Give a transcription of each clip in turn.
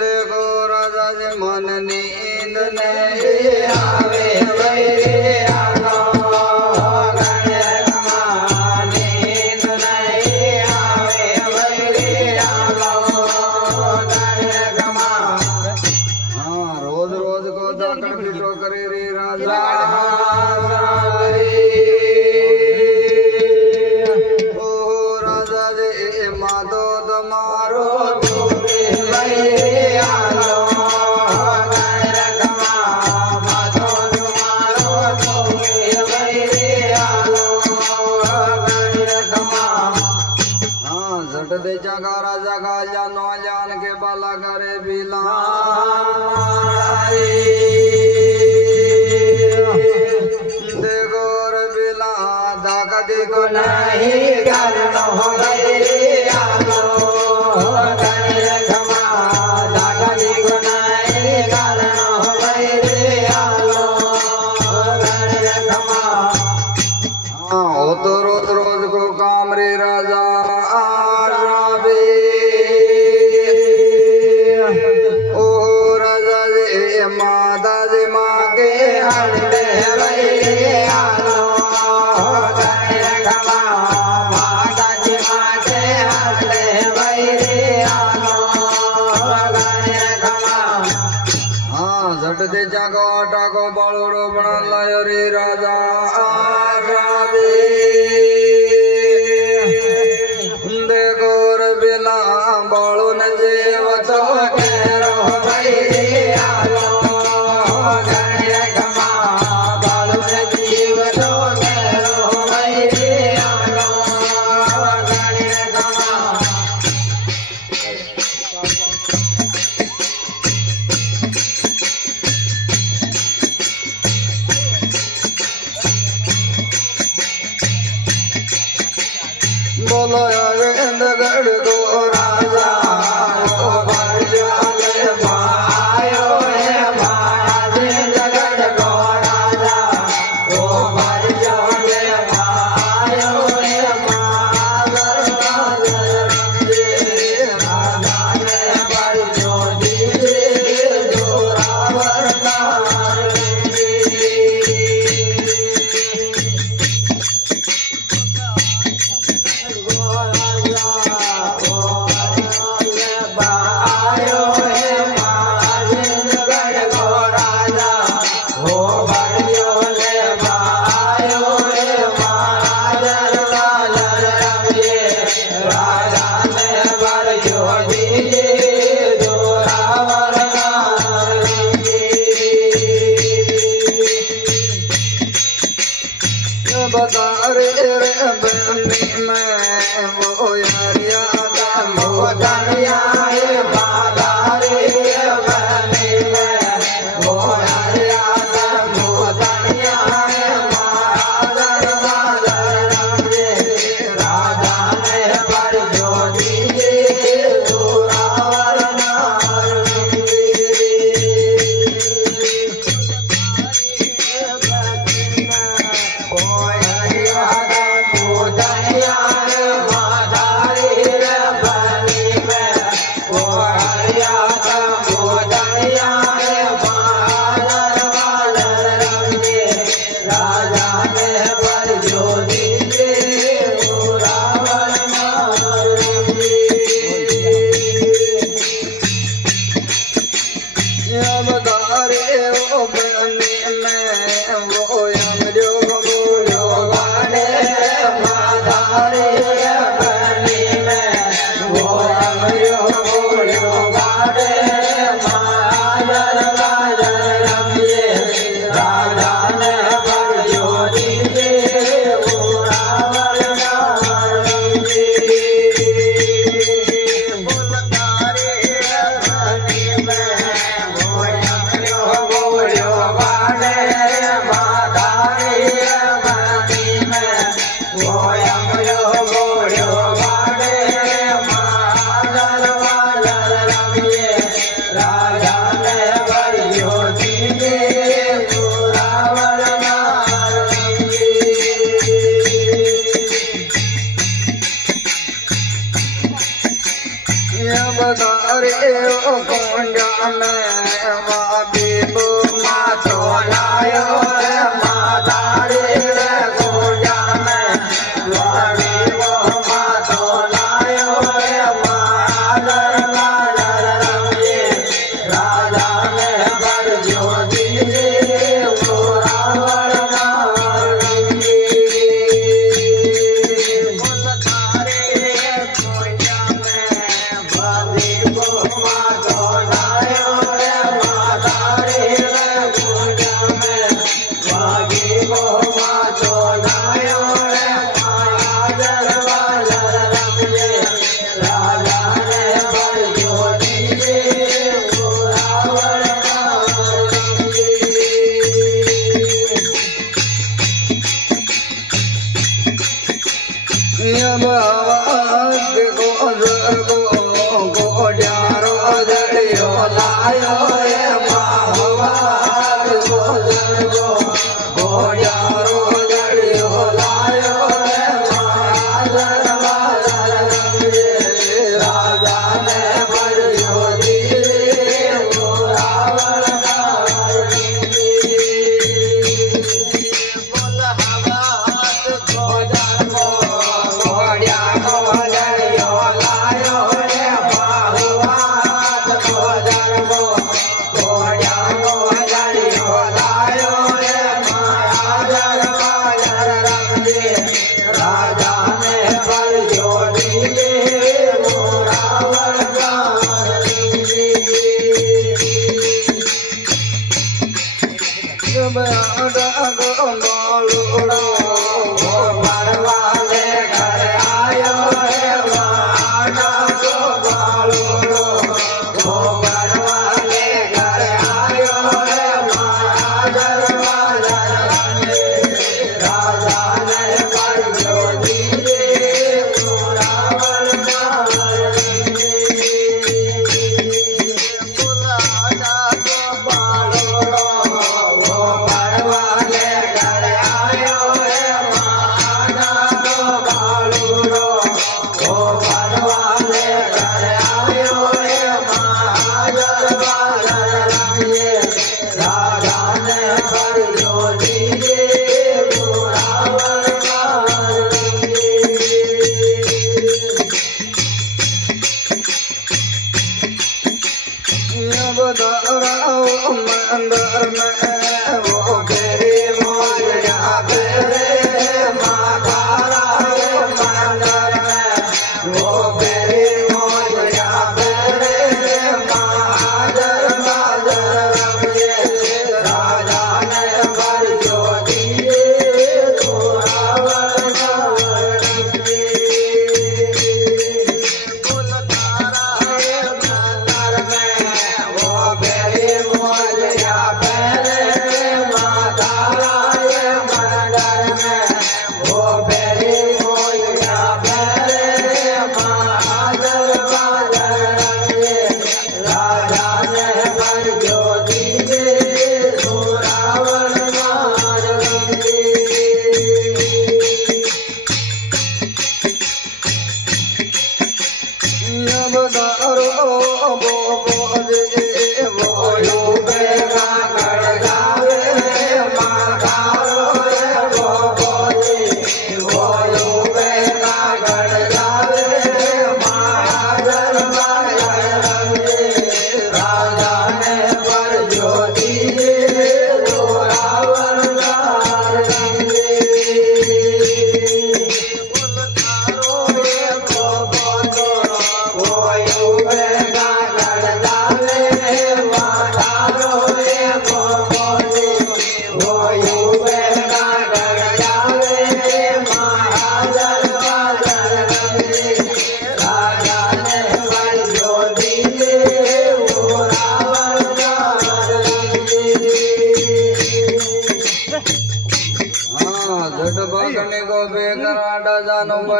देखो राजा जी मन नींद नहीं आवे वैरे आलो गणेशमा नींद नहीं आवे वैरे आलो गणेशमा। हाँ रोज रोज को जाकर पीछो करे रे राजा माधो तुम्हारो दे जगा राजा का जानो जान के बाला करे बिला देखो रे बिला धाका देखो नहीं करनो हो गए आलो गणेशमा धाका देखो नहीं करनो हो गए आलो गणेशमा। हाँ हो तो रोज रोज को काम रे राजा माता जी माँ के हंडे वैरे आलो गणेशमा माता जी माँ के हंडे वैरे आलो गणेशमा। हाँ झट दे जागो टाको बाळूड़ो बना लायो रे राजा राधे देखो रे बिला बाळू ने जेव तो केरो वैरे आलो बोलो गोविंदगढ़ को राजा ओ भजले मायो हे गोविंदगढ़ को राजा ओ भजले मायो हे माधर राजा ने बड़ी जोड़ी जोरावर बता रे रे बनी मैं वो यारिया वो दरिया है बाला रे बनी मैं वो यारिया वो दरिया है बाला रे राजा ने बड़ी जोड़ी जोरावर माधुरी बदारे कुंजा में बाबी मातो लायो मातारे कुंजा में बाबी मातो लायो मादर मादर रंगे राजा ने बर ज्योति रावण मारेंगे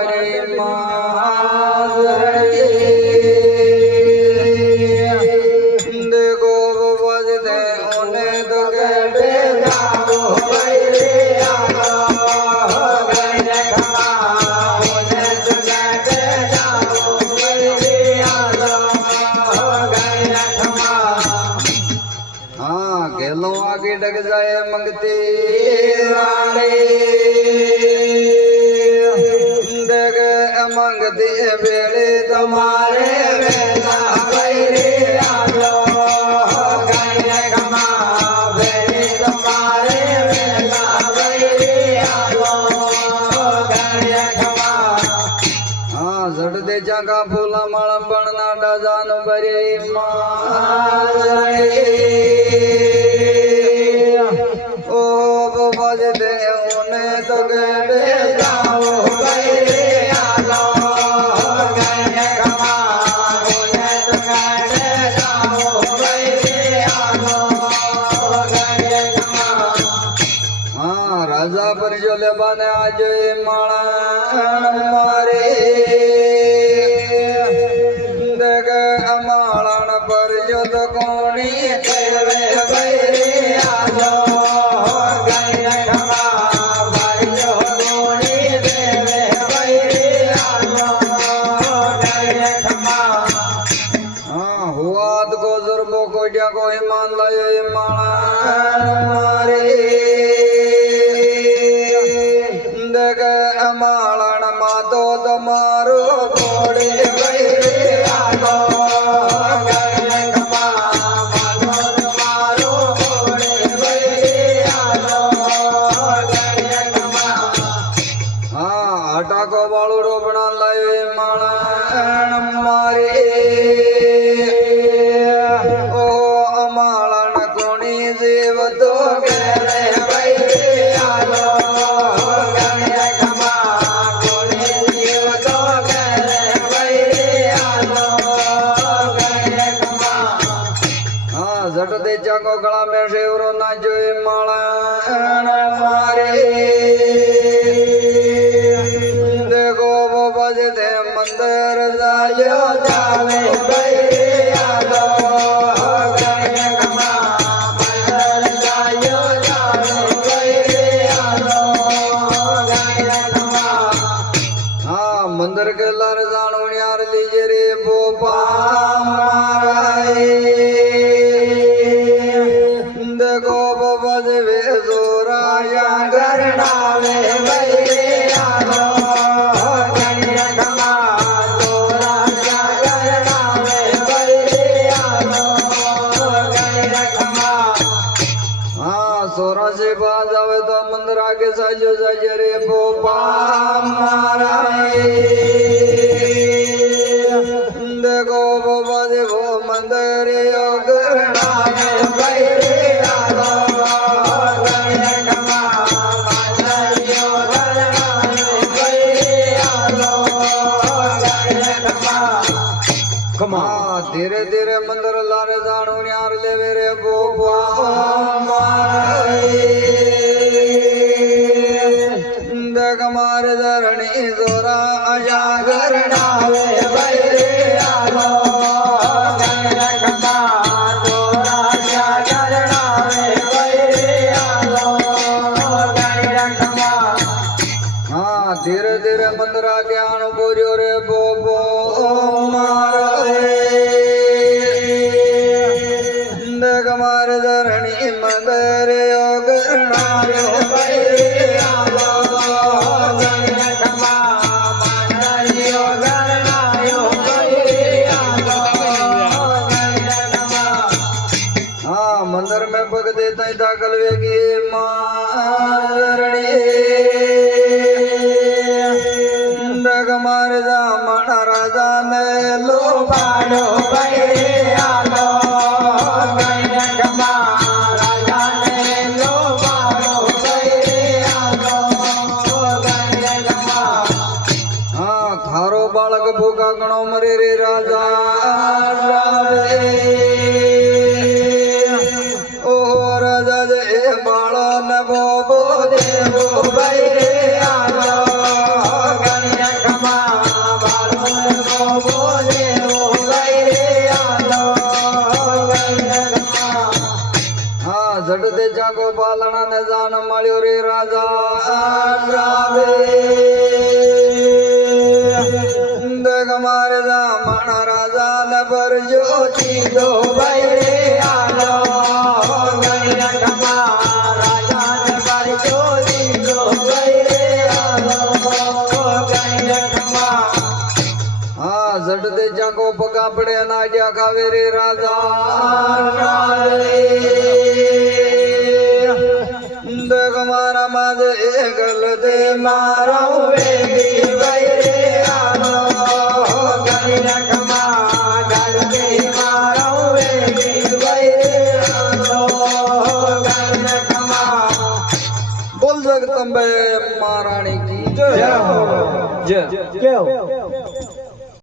Hare लग जाए मंगती रानी देख मंगती बेड़े तुम्हारे बेला बैरे आलो गाने खमा बेड़े तुम्हारे बेला बैरे आलो गाने खमा हाँ जड़ दे जागा फूला माला बनना डजान बरे ओ बज दे उन्हें तो गए जाओ बैरे आलो गाने खमा उन्हें तो गए जाओ बैरे आलो गाने खमा हाँ राजा पर जो ले बने आज माला मारे देख मालन पर जो तो कोणी कहवे बैरे आलो गाने खमा भाई जो कोणी देवे बैरे आलो गाने खमा हाँ हुआ को जुर्बो को क्या कोई मान लायो मालन मारे देख मालन मातो तुम्हारो घोड़े बैरे आलो गाने खमा मातो तुम्हारो घोड़े बैरे आलो गाने खमा हाँ आटा को बालूड़ो बना लाए मालन मारे ओ मालन कोणी जीव तो गए बैरे आलो गाने खमा कोणी जीव तो गए बैरे आलो गाने खमा हाँ जट दे जागो गला में शेवरो ना जोए मालन मारे देखो वो बज दे मंदिर जायो जावे बैरे आलो गाने खमा मंदिर जायो जावे बैरे आलो गाने खमा हाँ मंदिर के लर जानो यार लीजे रे बोपा माराए देखो वो बज वे जोरा या गरनावे बैरे आलो गाने खमा जोरा या गरनावे बैरे आलो गाने खमा हाँ सोरा से बाज आवे तो मंदिर आगे साजो साजे रे बोपा माराए देखो वो बज वो मंदिर यो गरनावे बैरे आलो गाने खमा मंदिर यो गरनावे बैरे आलो गाने खमा हाँ धीरे धीरे मंदिर लारे जानो न्यार ले रे बोपा मारे देख मार धरणी जोरा आया गरनावे बैरे आलो गाने खमा जोरा आया गरनावे बैरे आलो गाने खमा हाँ धीरे धीरे मंदिर आगे आनो बोरियो रे बोबो मारे देख मार धरणी मंदिर यो गरनावे बैरे आलो गाने खमा मंदिर यो गरनावे बैरे आलो गाने खमा हाँ मंदिर में पग देता ही दाखल वेगी मारणी देख मार जा मना राजा में लो पाड़ो बैरे आलो गाने खमा राजा में लो पाड़ो बैरे आलो गाने खमा हाँ थारो बालक भूखा गणो मरे रे राजा रावे ओ राजा जे बालो न बोबो देवो बैरे आलो गाने खमा बालो न बोबो देवो बैरे आलो गाने खमा हाँ जट दे जागो बालना ने जान मळ्यो रे राजा रावे देख मारे जामण राजा ने पर जो चीजो बैरे आलो गाने खमा જટ દે જાગો પગા પડે નાડ્યા ખાવે રે રાજા દેખ મારા માજે એકલ દે મારા વેગી ભાઈ રે આનો ગણી નખમા ગલ દે મારા વેગી ભાઈ રે આનો ગણી નખમા બોલ જગદંબે મહારાણી કી જય જય કેવ